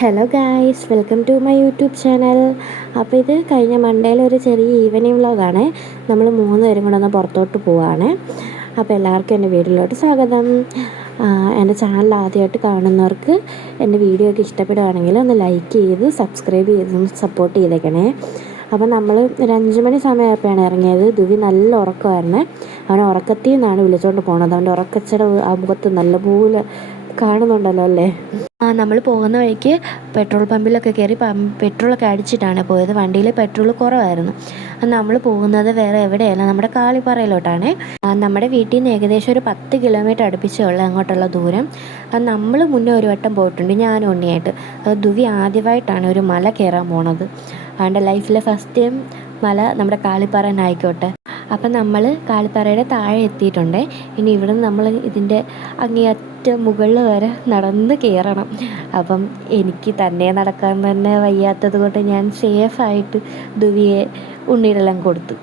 Hello guys, welcome to my YouTube channel. അപ്പോൾ ഇത് കഴിഞ്ഞ മൺഡേയിലൊരു ചെറിയ ഈവനിങ് വ്ളോഗാണ്. നമ്മൾ 3 പേരും കൂടെ ഒന്ന് പുറത്തോട്ട് പോവുകയാണ്. അപ്പോൾ എല്ലാവർക്കും എൻ്റെ വീട്ടിലോട്ട് സ്വാഗതം. എൻ്റെ ചാനൽ ആദ്യമായിട്ട് കാണുന്നവർക്ക് എൻ്റെ വീഡിയോ ഒക്കെ ഇഷ്ടപ്പെടുകയാണെങ്കിൽ ഒന്ന് ലൈക്ക് ചെയ്ത് സബ്സ്ക്രൈബ് ചെയ്ത് സപ്പോർട്ട് ചെയ്തേക്കണേ. അപ്പം നമ്മൾ ഒരു 5 മണി സമയമായപ്പോഴാണ് ഇറങ്ങിയത്. ദുവി നല്ല ഉറക്കമായിരുന്നേ. അവനെ ഉറക്കത്തിൽ നിന്നാണ് വിളിച്ചുകൊണ്ട് പോണത്. അവൻ്റെ ഉറക്കച്ചട ആ മുഖത്ത് നല്ലപോലെ കാണുന്നുണ്ടല്ലോ അല്ലേ. നമ്മൾ പോകുന്ന വഴിക്ക് പെട്രോൾ പമ്പിലൊക്കെ കയറി പെട്രോളൊക്കെ അടിച്ചിട്ടാണ് പോയത്. വണ്ടിയിൽ പെട്രോൾ കുറവായിരുന്നു. നമ്മൾ പോകുന്നത് വേറെ എവിടെയല്ല, നമ്മുടെ കാളിപ്പാറയിലോട്ടാണ്. നമ്മുടെ വീട്ടിൽ നിന്ന് ഏകദേശം ഒരു 10 കിലോമീറ്റർ അടുപ്പിച്ചുള്ള അങ്ങോട്ടുള്ള ദൂരം. നമ്മൾ മുന്നേ ഒരു വട്ടം പോയിട്ടുണ്ട്, ഞാനും ഉണ്ണിയായിട്ട്. ദുവി ആദ്യമായിട്ടാണ് ഒരു മല കയറാൻ പോണത്. അവൻ്റെ ലൈഫിലെ ഫസ്റ്റ് ടൈം മല നമ്മുടെ കാളിപ്പാറ തന്നെ ആയിക്കോട്ടെ. അപ്പം നമ്മൾ കാളിപ്പാറയുടെ താഴെ എത്തിയിട്ടുണ്ട്. ഇനി ഇവിടെ നിന്ന് നമ്മൾ ഇതിൻ്റെ അങ്ങേയറ്റം മുകളിൽ വരെ നടന്ന് കയറണം. അപ്പം എനിക്ക് തന്നെ നടക്കാൻ തന്നെ വയ്യാത്തത് കൊണ്ട് ഞാൻ സേഫായിട്ട് ദുവിയെ ഉണ്ണീടെല്ലാം കൊടുത്തു.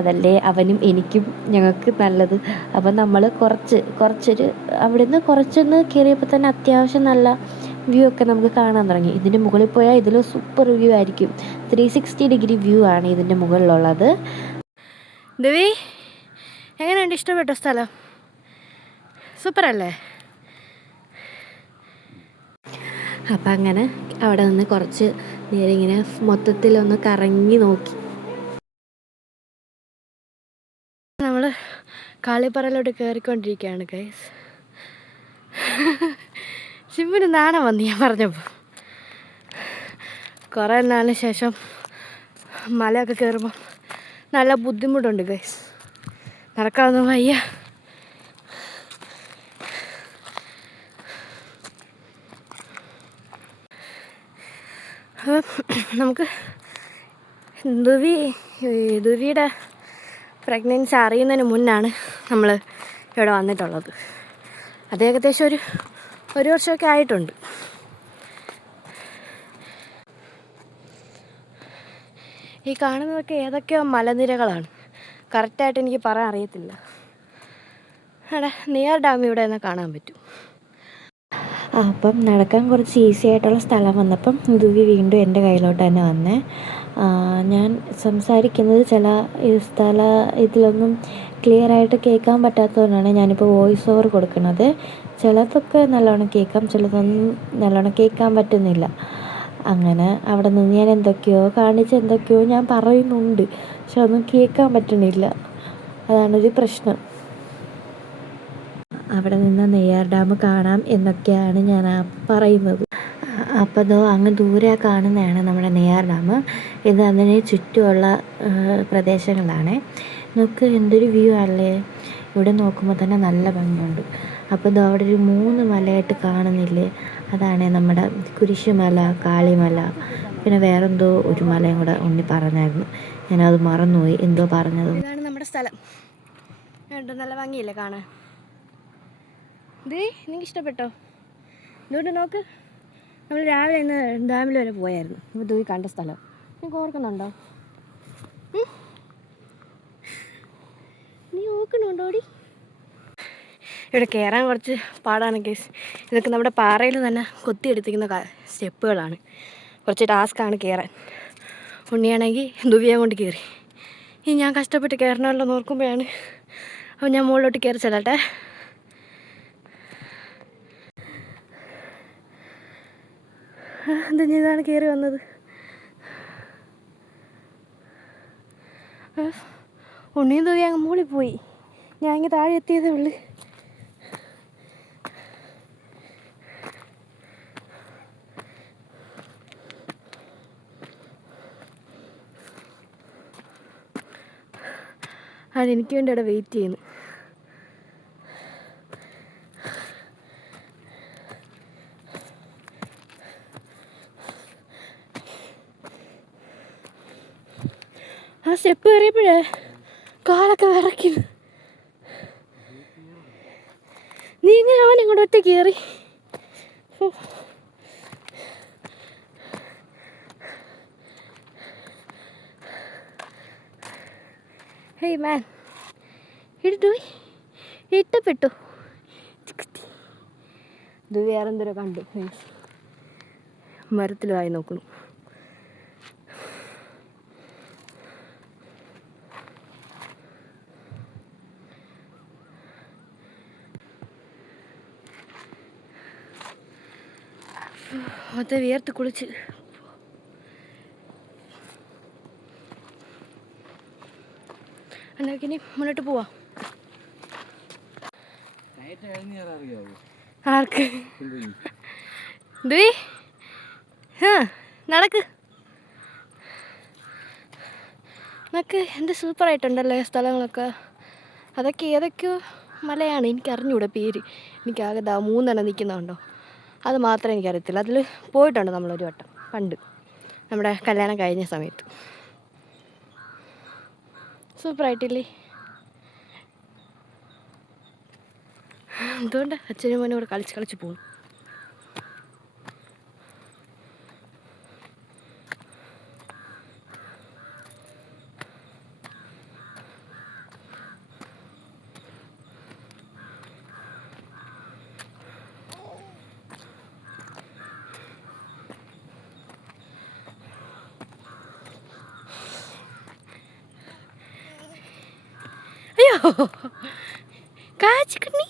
അതല്ലേ അവനും എനിക്കും ഞങ്ങൾക്ക് നല്ലത്. അപ്പം നമ്മൾ കുറച്ചൊരു അവിടുന്ന് കുറച്ചൊന്ന് കയറിയപ്പോൾ തന്നെ അത്യാവശ്യം നല്ല വ്യൂ ഒക്കെ നമുക്ക് കാണാൻ തുടങ്ങി. ഇതിൻ്റെ മുകളിൽ പോയാൽ ഇതിൽ സൂപ്പർ വ്യൂ ആയിരിക്കും. 360 ഡിഗ്രി വ്യൂ ആണ് ഇതിൻ്റെ മുകളിലുള്ളത്. ദുവി, എങ്ങനെയുണ്ട്? ഇഷ്ടപ്പെട്ടോ സ്ഥലം? സൂപ്പറല്ലേ? അപ്പം അങ്ങനെ അവിടെ നിന്ന് കുറച്ച് നേരം ഇങ്ങനെ മൊത്തത്തിലൊന്ന് കറങ്ങി നോക്കി. നമ്മൾ കാളിപ്പാറയിലോട്ട് കയറിക്കൊണ്ടിരിക്കുകയാണ് ഗൈസ്. ശിവന് നാണം വന്നു ഞാൻ പറഞ്ഞപ്പോൾ. കുറേ നാളിന് ശേഷം മലയൊക്കെ കയറുമ്പോൾ നല്ല ബുദ്ധിമുട്ടുണ്ട് ഗൈസ്, നടക്കാനൊന്നും വയ്യ. നമുക്ക് ദുവിയുടെ പ്രഗ്നൻസി അറിയുന്നതിന് മുന്നാണ് നമ്മൾ ഇവിടെ വന്നിട്ടുള്ളത്. അത് ഏകദേശം ഒരു വർഷമൊക്കെ ആയിട്ടുണ്ട്. ഈ കാണുന്നതൊക്കെ ഏതൊക്കെയോ മലനിരകളാണ്. കറക്റ്റായിട്ട് എനിക്ക് പറയാൻ അറിയത്തില്ല. അവിടെ നെയ്യാർ ഡാം ഇവിടെ നിന്ന് കാണാൻ പറ്റും. അപ്പം നടക്കാൻ കുറച്ച് ഈസി ആയിട്ടുള്ള സ്ഥലം വന്നപ്പം ദുവി വീണ്ടും എൻ്റെ കയ്യിലോട്ട് തന്നെ വന്നേ. ഞാൻ സംസാരിക്കുന്നത് ചില ഇതിലൊന്നും ക്ലിയറായിട്ട് കേൾക്കാൻ പറ്റാത്തതുകൊണ്ടാണ് ഞാനിപ്പോൾ വോയിസ് ഓവർ കൊടുക്കുന്നത്. ചിലതൊക്കെ നല്ലോണം കേൾക്കാം, ചിലതൊന്നും നല്ലോണം കേൾക്കാൻ പറ്റുന്നില്ല. അങ്ങനെ അവിടെ നിന്ന് ഞാൻ എന്തൊക്കെയോ ഞാൻ പറയുന്നുണ്ട്, പക്ഷെ ഒന്നും കേൾക്കാൻ പറ്റണില്ല. അതാണൊരു പ്രശ്നം. അവിടെ നിന്ന് നെയ്യാർ ഡാം കാണാം എന്നൊക്കെയാണ് ഞാൻ പറയുന്നത്. അപ്പോൾ അങ്ങ് ദൂരെ കാണുന്നതാണ് നമ്മുടെ നെയ്യാർ ഡാം. ഇത് അതിന് ചുറ്റുമുള്ള പ്രദേശങ്ങളാണ്. നമുക്ക് എന്തൊരു വ്യൂ ആണല്ലേ. ഇവിടെ നോക്കുമ്പോൾ തന്നെ നല്ല ഭംഗിയുണ്ട്. അപ്പോൾ അവിടെ ഒരു 3 മലയായിട്ട് കാണുന്നില്ലേ, അതാണ് നമ്മുടെ കുരിശുമല, കാളിമല, പിന്നെ വേറെന്തോ ഒരു മലയും കൂടെ ഉണ്ണി പറഞ്ഞായിരുന്നു. ഞാനത് മറന്നുപോയി എന്തോ പറഞ്ഞത്. ഇതാണ് നമ്മുടെ സ്ഥലം. നല്ല ഭംഗിയില്ലേ കാണാൻ? നിങ്ങൾക്ക് ഇഷ്ടപ്പെട്ടോ? ഇതുകൊണ്ട് നോക്ക്, നമ്മൾ രാവിലെ ഇന്ന് ഡാമിൽ വരെ പോയായിരുന്നു. ഇപ്പോൾ ദൂരി കണ്ട സ്ഥലം നിങ്ങൾക്ക് ഓർക്കുന്നുണ്ടോ? നീ ഓർക്കുന്നുണ്ടോടി? ഇവിടെ കയറാൻ കുറച്ച് പാടാണ് കേസ്. ഇതൊക്കെ നമ്മുടെ പാറയിൽ തന്നെ കൊത്തിയെടുത്തിരിക്കുന്ന സ്റ്റെപ്പുകളാണ്. കുറച്ച് ടാസ്ക്കാണ് കയറാൻ. ഉണ്ണിയാണെങ്കിൽ ദുവിയെ കൊണ്ട് കയറി. ഇനി ഞാൻ കഷ്ടപ്പെട്ട് കയറണമല്ലോ നോക്കുമ്പോഴാണ്. അപ്പോൾ ഞാൻ മുകളിലോട്ട് കയറി ചെല്ലട്ടെ. ഇതാണ് കയറി വന്നത്. ഉണ്ണിയും ദുവി അങ്ങ് മുകളിൽ പോയി. ഞാൻ ഇങ്ങനെ താഴെ എത്തിയതേ ഉള്ളു. അതെനിക്ക് വേണ്ടി അവിടെ വെയിറ്റ് ചെയ്യുന്നു. ആ സ്റ്റെപ്പ് കയറിയപ്പോഴേ കാലൊക്കെ വിറയ്ക്കുന്നു. നീ ഇങ്ങനെ അവൻ ഇങ്ങോട്ട് ഒറ്റ കയറി. ഹേയ് മാൻ, ഇഷ്ടപ്പെട്ടു. ഇത് വേറെന്തോരോ കണ്ടു. മരത്തിലുമായി നോക്കുന്നു. അത് വിയർത്ത് കുളിച്ച് എന്നാക്കിനി മുന്നോട്ട് പോവാ. ആർക്ക് നടക്ക് നമുക്ക് എന്ത് സൂപ്പറായിട്ടുണ്ടല്ലേ സ്ഥലങ്ങളൊക്കെ. അതൊക്കെ ഏതൊക്കെയോ മലയാണ്, എനിക്കറിഞ്ഞൂടെ പേര്. എനിക്കാകെ 3 നിൽക്കുന്നുണ്ടോ, അത് മാത്രമേ എനിക്കറിയത്തില്ല. അതിൽ പോയിട്ടുണ്ട് നമ്മളൊരു വട്ടം പണ്ട്, നമ്മുടെ കല്യാണം കഴിഞ്ഞ സമയത്ത്. സൂപ്പറായിട്ടില്ലേ? എന്തുകൊണ്ട് അച്ഛനും മോനും കൂടെ കളിച്ച് പോകും. അയ്യോ കാച്ചിക്കണ്ണി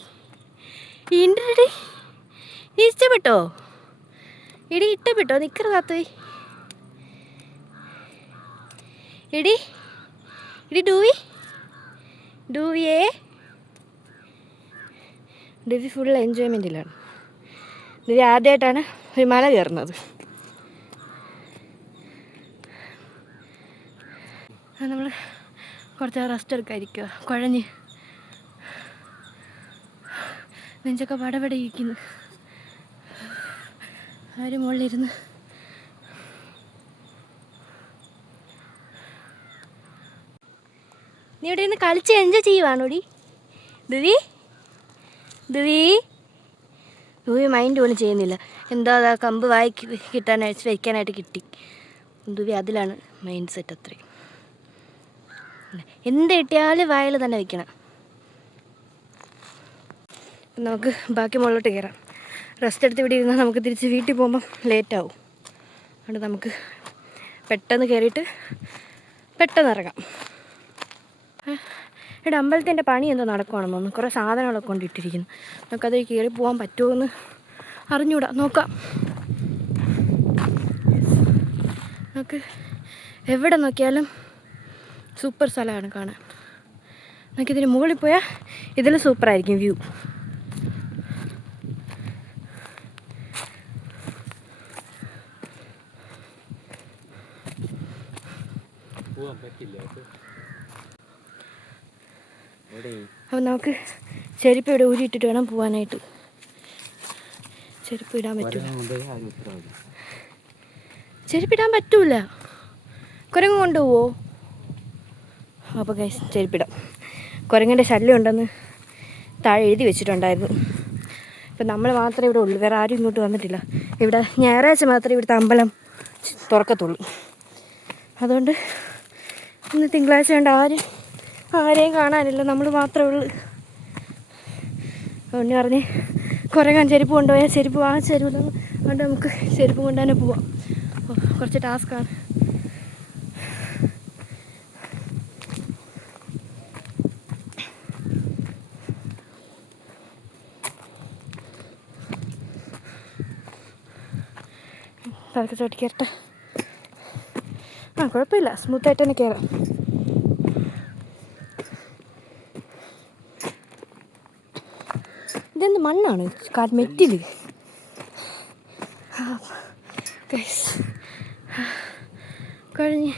ഇണ്ടടി, ഇഷ്ടപ്പെട്ടോ? എടി ഇഷ്ടപ്പെട്ടോ? നിക്കറതാത്തോയി എടി എടി ഡൂവിയേ ഡൂവി ഫുൾ എൻജോയ്മെൻറ്റിലാണ്. ഡൂവി ആദ്യമായിട്ടാണ് ഒരു മല കയറുന്നത്. നമ്മൾ കുറച്ച് റെസ്റ്റ് എടുക്കാതിരിക്കുക, കുഴഞ്ഞ് നെഞ്ചൊക്കെ പടപടയിരിക്കുന്നു. ആരും മുകളിലിരുന്ന് നീ ഇവിടെ ഇരുന്ന് കളിച്ച് എൻജോയ് ചെയ്യുവാണോടി ദുവി? ദുവി മൈൻഡ് പോലും ചെയ്യുന്നില്ല. എന്താ കമ്പ് വയ്ക്കാനായിട്ട് കിട്ടി. ദുവി അതിലാണ് മൈൻഡ് സെറ്റ്. അത്രയും എന്ത് കിട്ടിയാലും വായിൽ തന്നെ വയ്ക്കണം. നമുക്ക് ബാക്കി മുകളിലോട്ട് കയറാം. റെസ്റ്റ് എടുത്ത് ഇവിടെ ഇരുന്നാൽ നമുക്ക് തിരിച്ച് വീട്ടിൽ പോകുമ്പം ലേറ്റാവും. അതുകൊണ്ട് നമുക്ക് പെട്ടെന്ന് കയറിയിട്ട് പെട്ടെന്ന് ഇറങ്ങാം. ഇവിടെ അമ്പലത്തിൻ്റെ പണി എന്തോ നടക്കുവാണെന്ന് തോന്നുന്നു. കുറേ സാധനങ്ങളൊക്കെ കൊണ്ടിട്ടിരിക്കുന്നു. നമുക്കത് കയറി പോകാൻ പറ്റുമോ എന്ന് അറിഞ്ഞൂടാ, നോക്കാം. നമുക്ക് എവിടെ നോക്കിയാലും സൂപ്പർ സ്ഥലമാണ് കാണാൻ. നമുക്കിതിന് മുകളിൽ പോയാൽ ഇതിൽ സൂപ്പറായിരിക്കും വ്യൂ. അപ്പം നമുക്ക് ചെരുപ്പ് ഇവിടെ ഊരിയിട്ടിട്ട് വേണം പോകാനായിട്ട്. ചെരുപ്പിടാൻ പറ്റൂല, കുരങ്ങ് കൊണ്ടുപോവോ? അപ്പോൾ ഗൈസ് ചെരുപ്പിടാം. കുരങ്ങൻ്റെ ശല്യം ഉണ്ടെന്ന് താഴെ എഴുതി വെച്ചിട്ടുണ്ടായിരുന്നു. ഇപ്പം നമ്മൾ മാത്രമേ ഇവിടെ ഉള്ളൂ, വേറെ ആരും ഇങ്ങോട്ട് വന്നിട്ടില്ല. ഇവിടെ ഞായറാഴ്ച മാത്രമേ ഇവിടുത്തെ അമ്പലം തുറക്കത്തുള്ളൂ. അതുകൊണ്ട് ഇന്ന് തിങ്കളാഴ്ച കൊണ്ട് ആരെയും കാണാനില്ല, നമ്മൾ മാത്രമേ ഉള്ളൂ. അതുകൊണ്ട് പറഞ്ഞ് കുരങ്ങൻ ചെരുപ്പ് കൊണ്ടുപോയാൽ ചെരുപ്പ് വാങ്ങിച്ചു തരുമല്ലോ. അതുകൊണ്ട് നമുക്ക് ചെരുപ്പ് കൊണ്ട് തന്നെ പോവാം. കുറച്ച് ടാസ്ക്കാണ്. തലക്ക് ചോട്ടി കയറട്ടെ. കുഴപ്പമില്ല, സ്മൂത്തായിട്ട് തന്നെ കയറാം. ഇതെന്ത് മണ്ണാണ് മെറ്റിൽ. കഴിഞ്ഞ്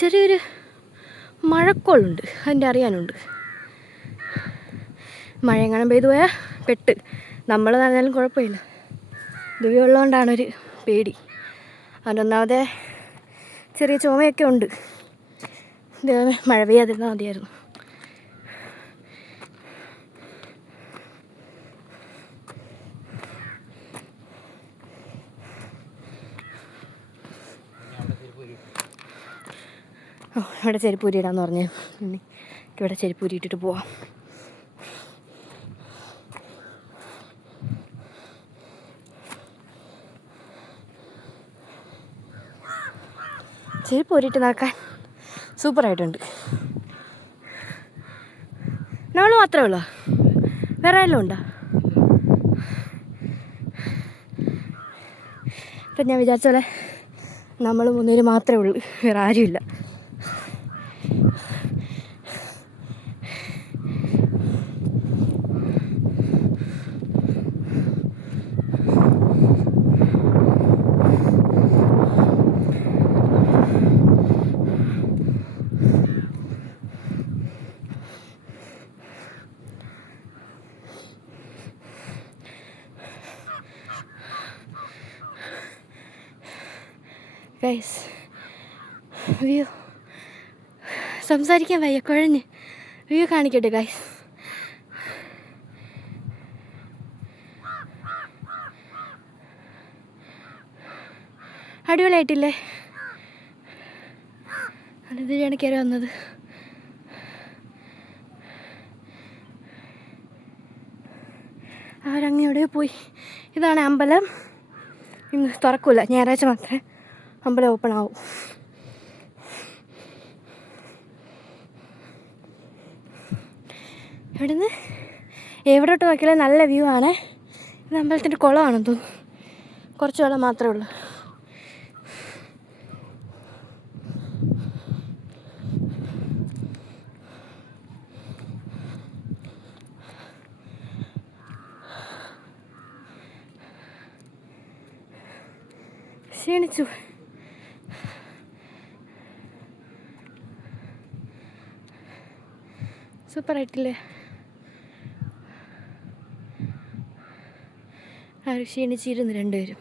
ചെറിയൊരു മഴക്കോളുണ്ട്, അതിൻ്റെ അറിയാനുണ്ട്. മഴ എങ്ങനെ പെയ്തു പോയാൽ പെട്ട് നമ്മൾ നനഞ്ഞാലും കുഴപ്പമില്ല. ദുവി ഉള്ളതുകൊണ്ടാണൊരു പേടി. അതിനൊന്നാമതെ ചെറിയ ചുമയൊക്കെ ഉണ്ട്. ദൈവമേ, മഴ പെയ്യാതിരുന്നാൽ മതിയായിരുന്നു. ഇവിടെ ചെരുപ്പ് ഊരിയിടാന്ന് പറഞ്ഞ് ഇവിടെ ചെരുപ്പ് ഊരിയിട്ടിട്ട് പോവാം. ചെരുപ്പ് ഊരിയിട്ട് നടക്കാൻ സൂപ്പറായിട്ടുണ്ട്. നമ്മൾ മാത്രമേ ഉള്ളൂ, വേറെ എല്ലാം ഉണ്ടോ? ഇപ്പം ഞാൻ വിചാരിച്ച പോലെ നമ്മൾ 3 പേര് മാത്രമേ ഉള്ളൂ, വേറെ ആരുമില്ല. ഗൈസ്, വ്യൂ സംസാരിക്കാൻ വയ്യ, കുഴഞ്ഞ്. വ്യൂ കാണിക്കട്ടെ ഗൈസ്. അടിപൊളിയായിട്ടില്ലേ? അതിലാണ് കയറി വന്നത്. അവരങ്ങോടെ പോയി. ഇതാണ് അമ്പലം. ഇന്ന് തുറക്കില്ല, ഞായറാഴ്ച മാത്രമേ അമ്പലം ഓപ്പൺ ആവും. ഇവിടുന്ന് എവിടോട്ട് നോക്കിയാലും നല്ല വ്യൂ ആണ്. ഇത് അമ്പലത്തിൻ്റെ കുളമാണെന്ന് തോന്നുന്നു. കുറച്ച് വെള്ളം മാത്രമേ ഉള്ളൂ. ക്ഷീണിച്ചു. സൂപ്പറായിട്ടില്ലേ? ആരും ക്ഷീണിച്ചിരുന്നു രണ്ടുപേരും.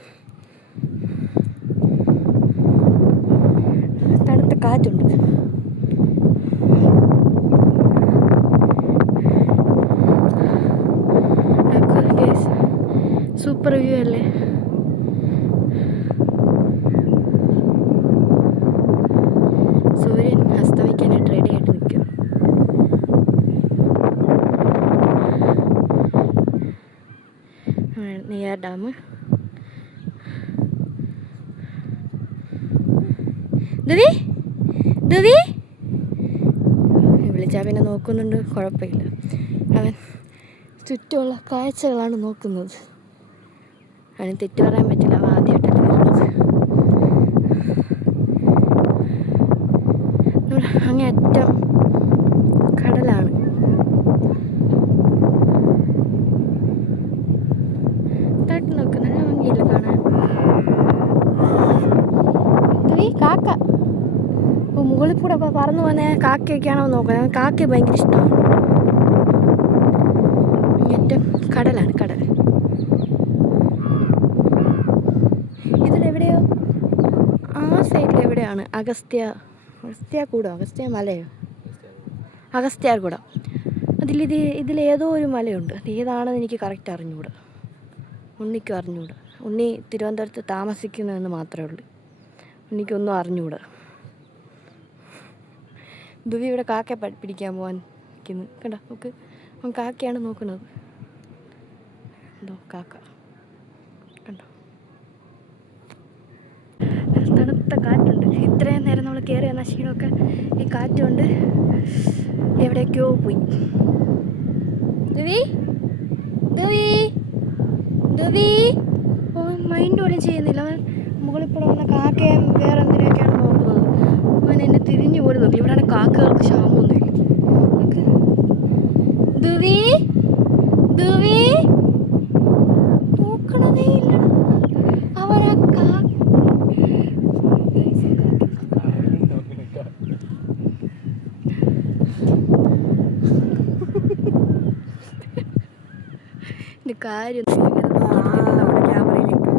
തണുത്ത കാറ്റുണ്ട്. സൂപ്പർ വ്യൂ അല്ലേ? സൂര്യൻ അസ്തമിക്കാനായിട്ട് റെഡി ആയിട്ട് നിൽക്കും. നെയ്യാർ ഡാം. ധുവി ധുവി വിളിച്ചാൽ പിന്നെ നോക്കുന്നുണ്ട്, കുഴപ്പമില്ല. അവൻ ചുറ്റുമുള്ള കാഴ്ചകളാണ് നോക്കുന്നത്. അവന് തെറ്റ് പറയാൻ പറ്റില്ല, അവൻ ആദ്യമായിട്ടല്ലേ വരുന്നത്. അങ്ങേയറ്റം കടലാണ്. തട്ട് നോക്ക്, നല്ല ഭംഗിയില്ല കാണാൻ. കാക്ക മുകളിൽ കൂടെ പറന്നു പോകുന്ന കാക്കയൊക്കെയാണോ നോക്കുന്നത്? കാക്ക ഭയങ്കര ഇഷ്ടമാണ്. അങ്ങേറ്റം കടലാണ്, കടൽ. ഇതിലെവിടെയോ ആ സൈഡിലെവിടെയാണ് അഗസ്ത്യ മലയോ, അഗസ്ത്യാർകൂടം. ഇതിലേതോ ഒരു മലയുണ്ട്. അത് ഏതാണെന്ന് എനിക്ക് കറക്റ്റ് അറിഞ്ഞുകൂടാ. ഉണ്ണിക്കും അറിഞ്ഞുകൂടാ. ഉണ്ണി തിരുവനന്തപുരത്ത് താമസിക്കുന്നതെന്ന് മാത്രമേ ഉള്ളൂ. ഉണ്ണിക്കൊന്നും അറിഞ്ഞുകൂടാ. ധുവി ഇവിടെ കാക്കയെ പിടിക്കാൻ പോകാൻ നിൽക്കുന്നു. കണ്ടോ, നോക്ക്, അവൻ കാക്കയാണ് നോക്കുന്നത്. എന്തോ കാക്ക കണ്ടോ. തണുത്ത കാറ്റുണ്ട്. ഇത്രയും നേരം നമ്മൾ കയറി വന്ന ക്ഷീണമൊക്കെ ഈ കാറ്റുകൊണ്ട് എവിടേക്കോ പോയി. ധുവി ധുവി ധുവി മൈൻഡ് പോലും ചെയ്യുന്നില്ല. അവൻ മുകളിൽ കൂടെ വന്ന കാക്കയും വേറെ എന്തിനൊക്കെയാണ് നോക്കുന്നത്. അവൻ എന്നെ തിരിഞ്ഞു പോലും നോക്കില്ല. ഇവിടെയാണ് കാക്കകൾക്ക് ക്ഷാമമൊന്നുമില്ല. നമുക്ക് ധുവി ധുവി നോക്കണതേ ഇല്ല. അവരാ കാര്യം നമ്മുടെ ക്യാമറയിലേക്ക്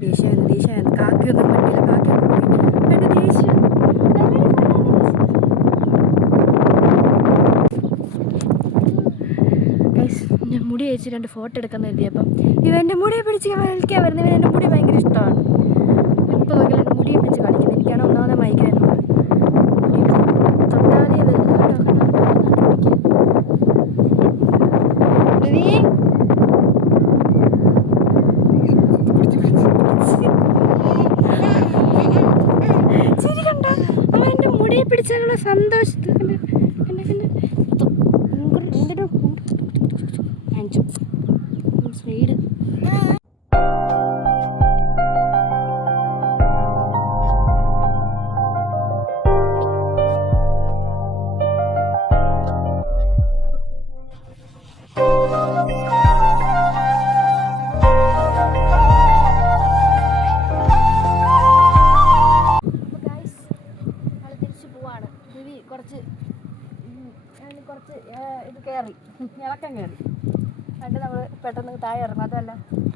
ദേഷ്യം കാക്കയൊന്നും പറ്റില്ല. കാക്കയൊന്നും ദേഷ്യം. ഞാൻ മുടി വെച്ച് 2 ഫോട്ടോ എടുക്കാൻ എഴുതിയപ്പം ഇവൻ്റെ മുടിയെ പിടിച്ച് കളിക്കാൻ വരുന്നത്. ഇവൻ എൻ്റെ മുടി ഭയങ്കര ഇഷ്ടമാണ്. എപ്പോൾ നോക്കിയാലും എൻ്റെ മുടിയെ പിടിച്ച് കളിക്കുന്നത്. എനിക്കാണ് ഒന്നാമതെ മൈഗ്രൈൻ. തൊട്ടാതെ തിരിച്ചുള്ള സന്തോഷത്തിൽ സൈഡ് കുറച്ച് ഇത് കയറി ഇളക്കം കയറി എന്നിട്ട് നമ്മൾ പെട്ടെന്ന് താഴെ ഇറങ്ങും. അതല്ല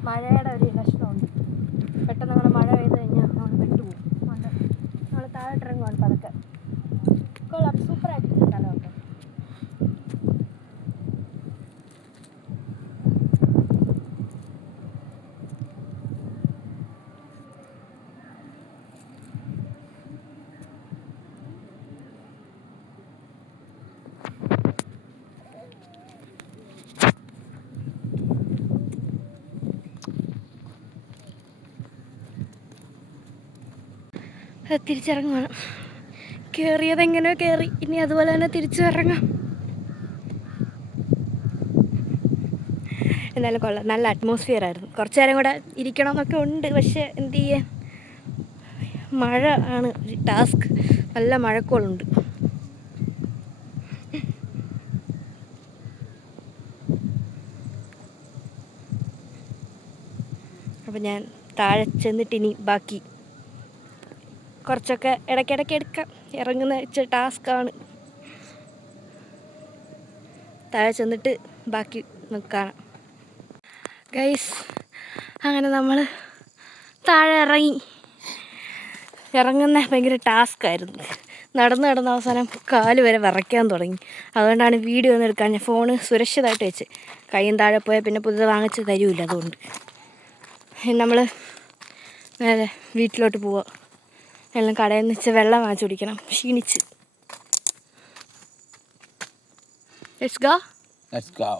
മഴയുടെ ഒരു ലക്ഷണമുണ്ട്. പെട്ടെന്ന് നമ്മൾ മഴ പെയ്ത് കഴിഞ്ഞാൽ നമ്മൾ പെട്ടുപോകും. അതുകൊണ്ട് നമ്മൾ താഴോട്ടിറങ്ങുവാണ് പതുക്കെ. കൊള്ളാം, സൂപ്പറായിട്ടുണ്ട് സ്ഥലമൊക്കെ. തിരിച്ചിറങ്ങുവാണ്. കയറിയതെങ്ങനെയോ കയറി, ഇനി അതുപോലെ തന്നെ തിരിച്ചു ഇറങ്ങാം. എന്നാലും കൊള്ളാം, നല്ല അറ്റ്മോസ്ഫിയർ ആയിരുന്നു. കുറച്ച് നേരം കൂടെ ഇരിക്കണമെന്നൊക്കെ ഉണ്ട്, പക്ഷേ എന്ത് ചെയ്യാൻ, മഴ ആണ് ടാസ്ക്. നല്ല മഴക്കോളുണ്ട്. അപ്പം ഞാൻ താഴെ ചെന്നിട്ട് ഇനി ബാക്കി കുറച്ചൊക്കെ ഇടയ്ക്കിടയ്ക്ക് എടുക്കാം. ഇറങ്ങുന്ന വെച്ച ടാസ്ക്കാണ്. താഴെ ചെന്നിട്ട് ബാക്കി കാണാം. ഗൈസ്, അങ്ങനെ നമ്മൾ താഴെ ഇറങ്ങുന്ന ഭയങ്കര ടാസ്ക്കായിരുന്നു. നടന്ന് അവസാനം കാല് വരെ വിറയ്ക്കാൻ തുടങ്ങി. അതുകൊണ്ടാണ് വീഡിയോ ഒന്നും എടുക്കാൻ ഞാൻ ഫോണ് സുരക്ഷിതമായിട്ട് വെച്ച്. കയ്യും താഴെ പോയാൽ പിന്നെ പുതിയത് വാങ്ങിച്ച് തരൂല്ല. അതുകൊണ്ട് നമ്മൾ നേരെ വീട്ടിലോട്ട് പോവാം. എല്ലാം കടയിൽ നിന്ന് വെച്ച് വെള്ളം വാങ്ങിച്ചു കുടിക്കണം, ക്ഷീണിച്ച്. Let's go.